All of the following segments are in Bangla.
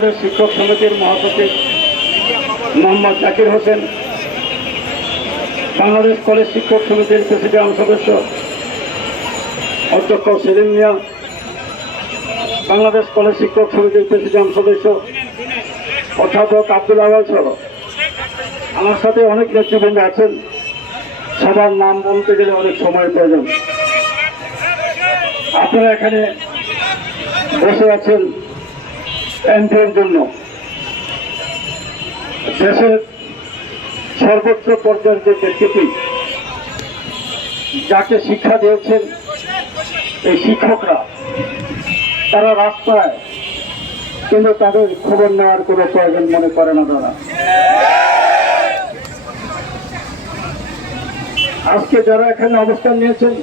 শিক্ষক সমিতির মহাসচিব মোহাম্মদ জাকির হোসেন, বাংলাদেশ কলেজ শিক্ষক সমিতির প্রেসিডিয়াম সদস্য অধ্যক্ষ সেলিম মিয়া, বাংলাদেশ কলেজ শিক্ষক সমিতির প্রেসিডিয়াম সদস্য অধ্যাপক আব্দুল আওয়াল সহ। আমার সাথে অনেক নেতৃবৃন্দ আছেন, সবার নাম বলতে গেলে অনেক সময় প্রয়োজন। আপনারা এখানে বসে আছেন এন্ট্রির জন্য দেশের সর্বোচ্চ পর্যায়ের যে ব্যক্তিটি, যাকে শিক্ষা দিয়েছেন এই শিক্ষকরা, তারা রাস্তায় কিন্তু তাদের খবর নেওয়ার কোনো প্রয়োজন মনে করে না তারা। আজকে যারা এখানে অবস্থান নিয়েছেন,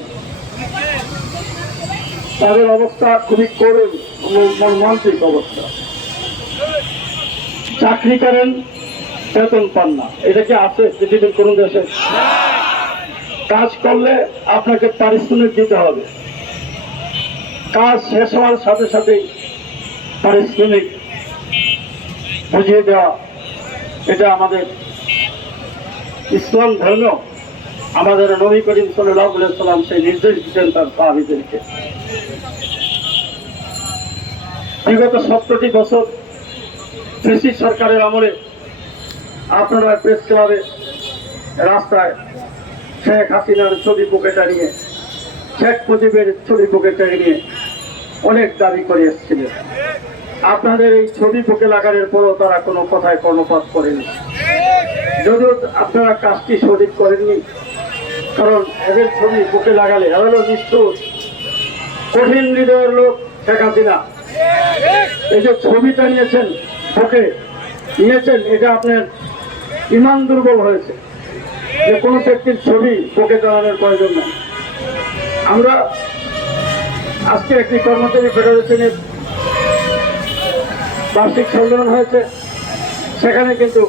তাদের অবস্থা খুবই করুণ। মর্মান্তিক অবস্থা। চাকরি করেন, বেতন পান না। এটা কি আছে পৃথিবীর কোন দেশে? কাজ করলে আপনাকে পারিশ্রমিক দিতে হবে। কাজ শেষ হওয়ার সাথে সাথেই পারিশ্রমিক বুঝিয়ে দেওয়া। এটা আমাদের ইসলাম ধর্ম। আমাদের নবী করিম সাল্লাম সেই নির্দেশ দিতেন তার সাহাবিদেরকে। বিগত সত্তরটি বছর কৃষি সরকারের আমলে আপনারা প্রেস ক্লাবে রাস্তায় শেখ হাসিনার ছবি বুকে টানিয়ে শেখ মুজিবের ছবি বুকে নিয়ে অনেক দাবি করে এসেছিলেন। আপনাদের এই ছবি বুকে লাগানোর পরও তারা কোনো কথায় কর্ণপাত করেনি। যদিও আপনারা কাজটি সঠিক করেননি, কারণ এদের ছবি বুকে লাগালে এগুলো নিষ্ঠুর কঠিন হৃদয়ের লোক শেখ হাসিনা। এই যে ছবিটা নিয়েছেন বুকে নিয়েছেন, এটা আপনার ইমান দুর্বল হয়েছে। যে কোনো ব্যক্তির ছবি বুকে টানানোর প্রয়োজন নেই। আমরা আজকে একটি কর্মচারী ফেডারেশনের বার্ষিক সম্মেলন হয়েছে। সেখানে কিন্তু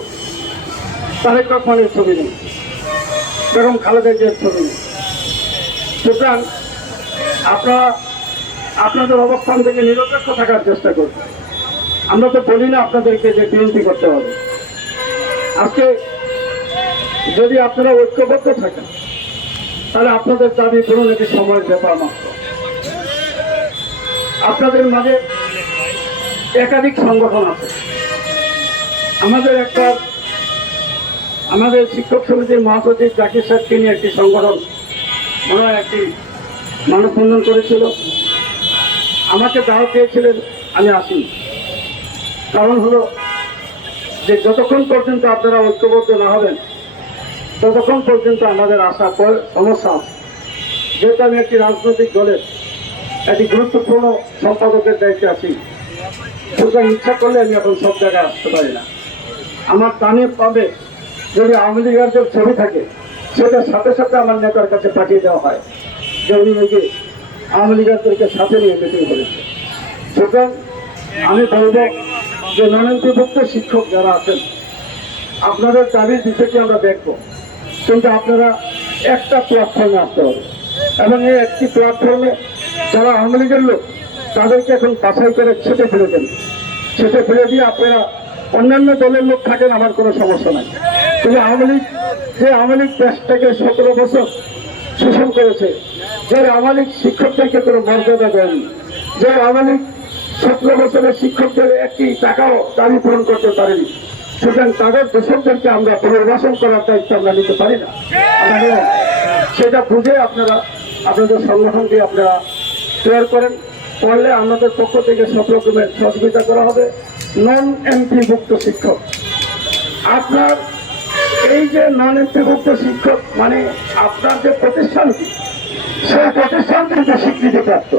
তারেক রহমানের ছবি নেই, বেগম খালেদা জিয়ার ছবি নেই। সুতরাং আপনারা আপনাদের অবস্থান থেকে নিরপেক্ষ থাকার চেষ্টা করবেন আমরা তো বলি না আপনাদেরকে যে বিএনপি করতে হবে। আজকে যদি আপনারা ঐক্যবদ্ধ থাকেন, তাহলে আপনাদের দাবি পূরণ একটি সময়ের ব্যাপার মাত্র। আপনাদের মাঝে একাধিক সংগঠন আছে। আমাদের একটা, আমাদের শিক্ষক সমিতির মহাসচিব জাকির সাহেবকে নিয়ে একটি সংগঠন ওরা একটি মানববন্ধন করেছিল। আমাকে দাওয়াত পেয়েছিলেন আমি আসি কারণ হলো যে যতক্ষণ পর্যন্ত আপনারা ঐক্যবদ্ধ না হবেন, ততক্ষণ পর্যন্ত আমাদের আশা সমস্যা যেহেতু আমি একটি রাজনৈতিক দলের একটি গুরুত্বপূর্ণ সম্পাদকের দায়িত্বে আছি, সুতরাং ইচ্ছা করলে আমি এখন সব জায়গায় আসতে পারি না। আমার টানে পাবে যদি আওয়ামী লীগের যে ছবি থাকে, সেটার সাথে সাথে আমার নেতার কাছে পাঠিয়ে দেওয়া হয় যে উনি আওয়ামী লীগেরদেরকে সাথে নিয়ে মিটিং করেছে। সুতরাং আমি বলব যে নয়নটিভুক্ত শিক্ষক যারা আছেন, আপনাদের দাবির বিষয়টি আমরা দেখব? কিন্তু আপনারা একটা প্ল্যাটফর্মে আসতে হবে। এবং এই একটি প্ল্যাটফর্মে যারা আওয়ামী লীগের লোক, তাদেরকে এখন বাছাই করে ছেটে ফেলে দেন। ছেটে ফেলে দিয়ে আপনারা অন্যান্য দলের লোক থাকেন, আমার কোনো সমস্যা নাই। কিন্তু আওয়ামী লীগ, যে আওয়ামী লীগ দেশটাকে সতেরো বছর শোষণ করেছে। যে আওয়ামী শিক্ষকদেরকে কোনো মর্যাদা দেয়নি যে লীগ সতেরো বছরের শিক্ষকদের একটি টাকাও দাবি পূরণ করতে পারেনি। সুতরাং তাদের দোষকদেরকে আমরা পুনর্বাসন করার দায়িত্ব আমরা নিতে পারি না। সেটা বুঝে আপনারা, আপনাদের সংগঠনকে আপনারা তৈরি করেন। করলে আমাদের পক্ষ থেকে সব রকমের সহযোগিতা করা হবে। নন এমপিভুক্ত শিক্ষক। আপনার এই যে নন এমপিভুক্ত শিক্ষক মানে আপনার যে প্রতিষ্ঠানটি সেই প্রতিষ্ঠান থেকে স্বীকৃতিপ্রাপ্ত